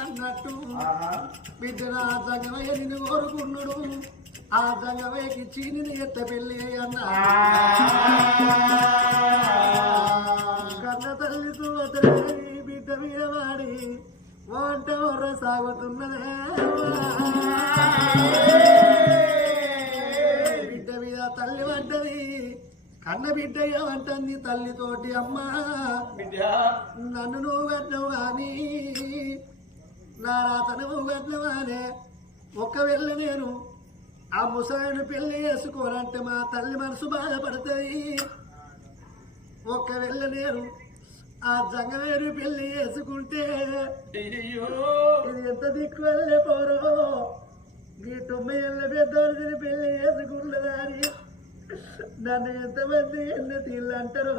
అన్నట్టు బిడ్డ నా జంగమయ్య నిన్ను కోరుకున్నాడు ఆ జంగమయ్యకి చీని ఎత్త పెళ్ళి అన్న కన్న తల్లి బిడ్డ మీద వాడి వంట వర్ర సాగుతున్నదే బిడ్డ మీద తల్లి వంటది కన్న బిడ్డ ఏమంటుంది తల్లితోటి అమ్మా నన్ను నువ్వు కట్టవు కానీ నా రాతను నువ్వు కట్టవానే ఒకవేళ నేను ఆ ముసలాయన పెళ్లి చేసుకోనంటే మా తల్లి మనసు బాధపడుతుంది ఒకవేళ నేను ఆ జంగవేరు పెళ్లి చేసుకుంటే ఇది ఎంత దిక్కు వెళ్ళే పోరో ఈ 90 ఏళ్ళ పెద్దోడిని పెళ్లి చేసుకున్నదాని నన్ను ఎంతమంది ఎన్ని తీళ్ళు అంటారు